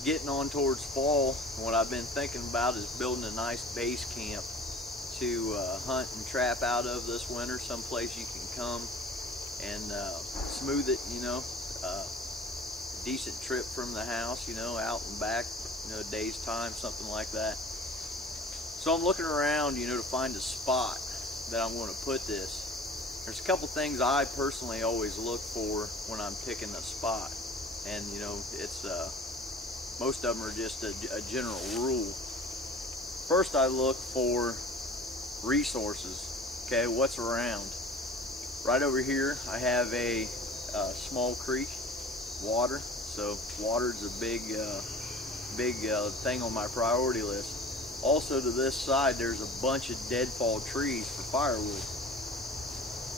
It's getting on towards fall. What I've been thinking about is building a nice base camp to hunt and trap out of this winter, someplace you can come and smooth it, you know, decent trip from the house, you know, out and back, you know, a day's time, something like that. So I'm looking around, you know, to find a spot that I'm going to put this. There's a couple things I personally always look for when I'm picking a spot, and you know, it's most of them are just a general rule. First, I look for resources. Okay, what's around? Right over here, I have a small creek, water. So water is a big thing on my priority list. Also, to this side, there's a bunch of deadfall trees for firewood.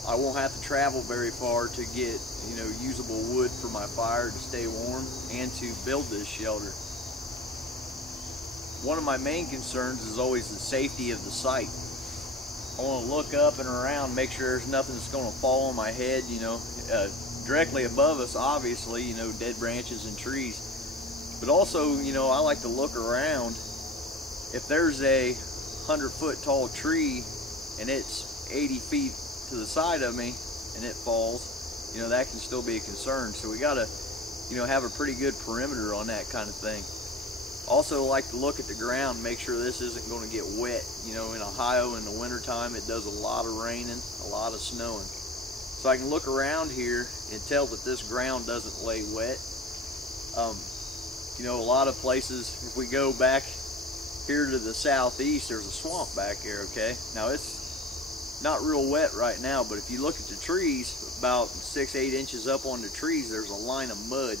I won't have to travel very far to get, you know, usable wood for my fire to stay warm and to build this shelter. One of my main concerns is always the safety of the site. I want to look up and around, make sure there's nothing that's going to fall on my head, you know, directly above us, obviously, you know, dead branches and trees. But also, you know, I like to look around. If there's a 100-foot tall tree and it's 80 feet to the side of me and it falls, you know, that can still be a concern. So we gotta, you know, have a pretty good perimeter on that kind of thing. Also like to look at the ground, make sure this isn't going to get wet. You know, in Ohio in the wintertime it does a lot of raining, a lot of snowing. So I can look around here and tell that this ground doesn't lay wet. You know, a lot of places, if we go back here to the southeast, there's a swamp back here, okay? Now it's not real wet right now, but if you look at the trees, about 6-8 inches up on the trees, there's a line of mud.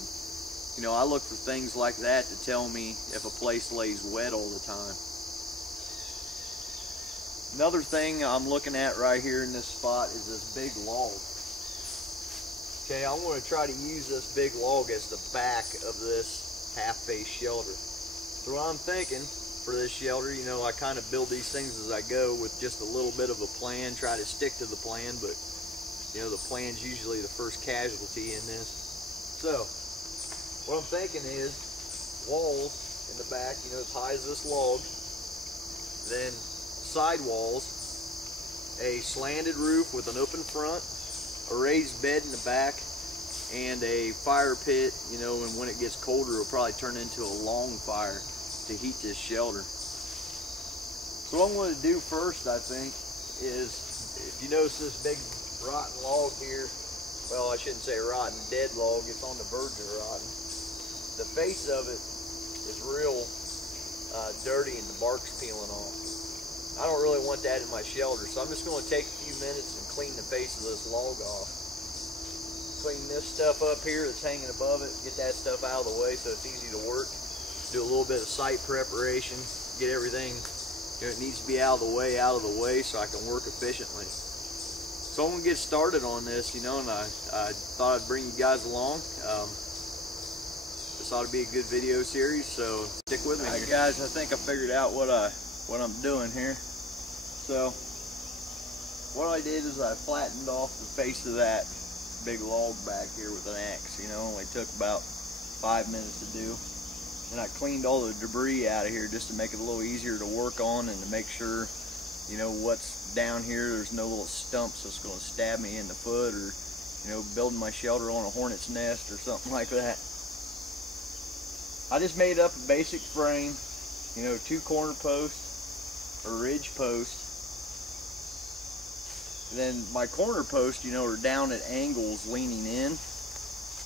You know, I look for things like that to tell me if a place lays wet all the time. Another thing I'm looking at right here in this spot is this big log. Okay, I want to try to use this big log as the back of this half-face shelter. So what I'm thinking for this shelter, you know, I kind of build these things as I go with just a little bit of a plan, try to stick to the plan, but you know, the plan's usually the first casualty in this. So what I'm thinking is walls in the back, you know, as high as this log, then side walls, a slanted roof with an open front, a raised bed in the back, and a fire pit, you know, and when it gets colder it'll probably turn into a long fire to heat this shelter. So what I'm going to do first, I think, is, if you notice this big rotten log here, well, I shouldn't say rotten, dead log, it's on the verge of rotten. The face of it is real dirty and the bark's peeling off. I don't really want that in my shelter, so I'm just going to take a few minutes and clean the face of this log off. Clean this stuff up here that's hanging above it, get that stuff out of the way so it's easy to work. Do a little bit of site preparation, get everything, you know, it needs to be out of the way so I can work efficiently. So I'm going to get started on this, you know, and I thought I'd bring you guys along. This ought to be a good video series, so stick with me. Alright guys, I think I figured out what I'm doing here. So what I did is I flattened off the face of that big log back here with an axe. You know, only took about 5 minutes to do. And I cleaned all the debris out of here just to make it a little easier to work on and to make sure, you know, what's down here, there's no little stumps that's going to stab me in the foot, or, you know, building my shelter on a hornet's nest or something like that. I just made up a basic frame, you know, 2 corner posts, a ridge post. And then my corner posts, you know, are down at angles leaning in.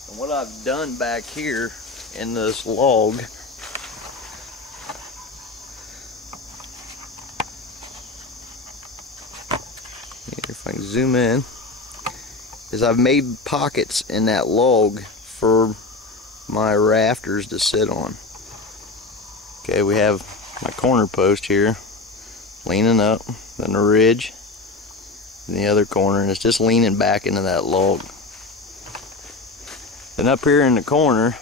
And what I've done back here in this log, if I can zoom in, is I've made pockets in that log for my rafters to sit on. Okay, we have my corner post here leaning up, then a ridge in the other corner, and it's just leaning back into that log. And up here in the corner,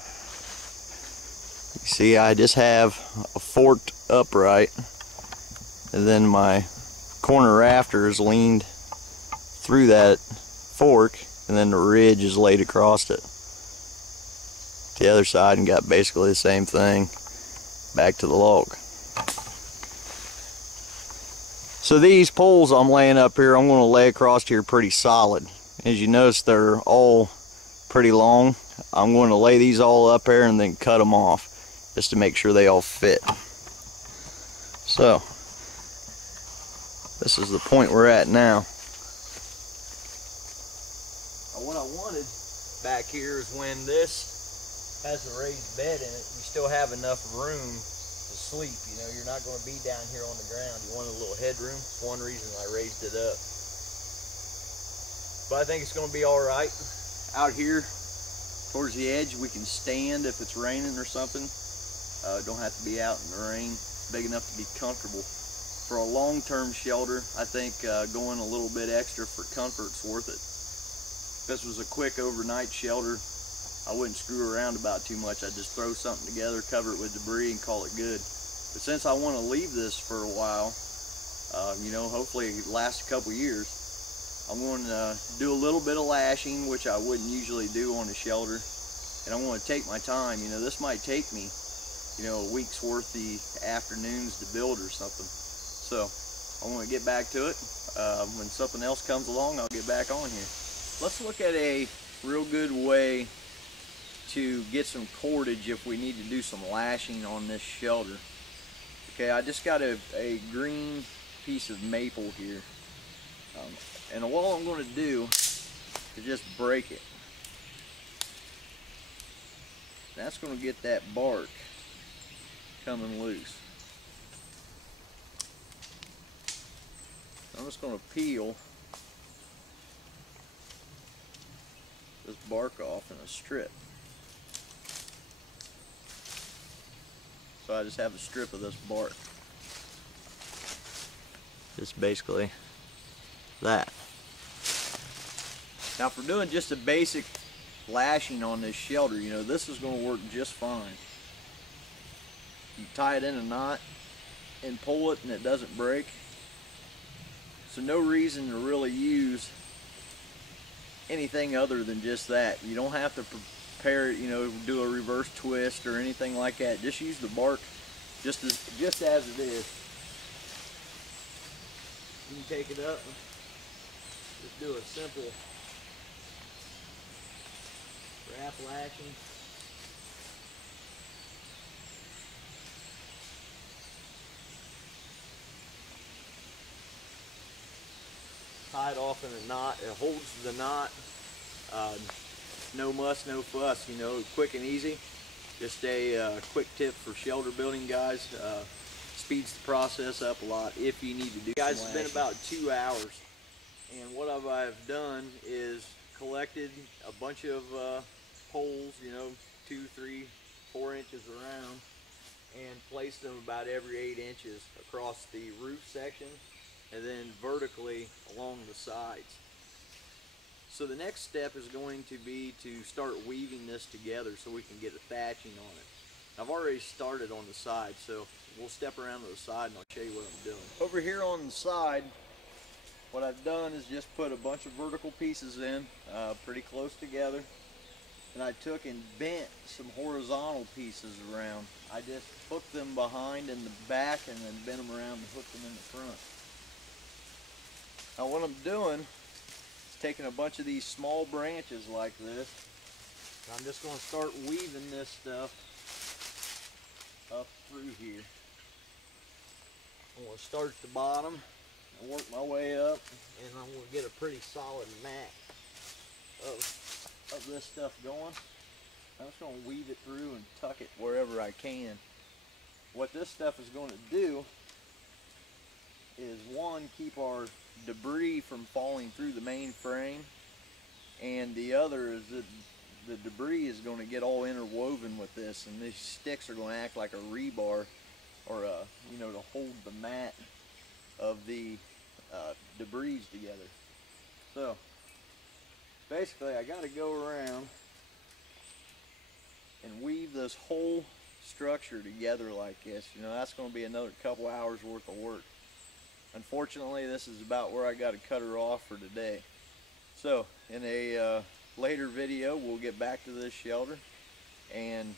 you see I just have a forked upright, and then my corner rafter is leaned through that fork, and then the ridge is laid across it. the other side and got basically the same thing back to the log. So these poles I'm laying up here, I'm going to lay across here pretty solid. As you notice, they're all pretty long. I'm going to lay these all up there and then cut them off just to make sure they all fit. So this is the point we're at now. What I wanted back here is when this has a raised bed in it, you still have enough room to sleep. You know, you're not going to be down here on the ground. You want a little headroom. That's one reason I raised it up. But I think it's going to be all right. Out here towards the edge, we can stand if it's raining or something. Don't have to be out in the rain. Big enough to be comfortable. For a long-term shelter, I think going a little bit extra for comfort's worth it. If this was a quick overnight shelter, I wouldn't screw around about too much. I'd just throw something together, cover it with debris, and call it good. But since I want to leave this for a while, you know, hopefully it lasts a couple years, I'm going to do a little bit of lashing, which I wouldn't usually do on a shelter. And I'm going to take my time. You know, this might take me, you know, a week's worth the afternoons to build or something. So I want to get back to it. When something else comes along, I'll get back on here. Let's look at a real good way to get some cordage if we need to do some lashing on this shelter. Okay, I just got a green piece of maple here. And all I'm going to do is just break it. That's going to get that bark coming loose. I'm just going to peel this bark off in a strip. So I just have a strip of this bark. Just basically that. Now for doing just a basic lashing on this shelter, you know, this is going to work just fine. You tie it in a knot and pull it and it doesn't break. So no reason to really use anything other than just that. You don't have to prepare it, you know, do a reverse twist or anything like that. Just use the bark just as it is. You can take it up and just do a simple wrap lashing. Tie it off in a knot. It holds the knot. No muss, no fuss, you know, quick and easy. Just a quick tip for shelter building, guys. Speeds the process up a lot if you need to do. Guys, it's been about 2 hours, and what I've done is collected a bunch of poles, you know, 2, 3, 4 inches around, and placed them about every 8 inches across the roof section and then vertically along the sides. So the next step is going to be to start weaving this together so we can get a thatching on it. I've already started on the side, so we'll step around to the side and I'll show you what I'm doing. Over here on the side, what I've done is just put a bunch of vertical pieces in, pretty close together, and I took and bent some horizontal pieces around. I just hooked them behind in the back and then bent them around and hooked them in the front. Now what I'm doing is taking a bunch of these small branches like this. I'm just going to start weaving this stuff up through here. I'm going to start at the bottom and work my way up, and I'm going to get a pretty solid mat of this stuff going. I'm just going to weave it through and tuck it wherever I can. What this stuff is going to do is, one, keep our debris from falling through the main frame, and the other is that the debris is going to get all interwoven with this, and these sticks are going to act like a rebar, or you know, to hold the mat of the debris together. So basically I got to go around and weave this whole structure together like this. You know, that's going to be another couple hours worth of work. Unfortunately, this is about where I got to cut her off for today. So in a later video, we'll get back to this shelter and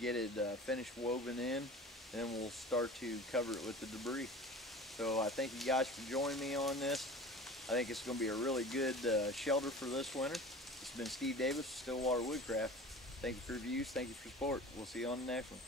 get it finished woven in. Then we'll start to cover it with the debris. So I thank you guys for joining me on this. I think it's going to be a really good shelter for this winter. It's been Steve Davis, Stillwater Woodcraft. Thank you for your views. Thank you for support. We'll see you on the next one.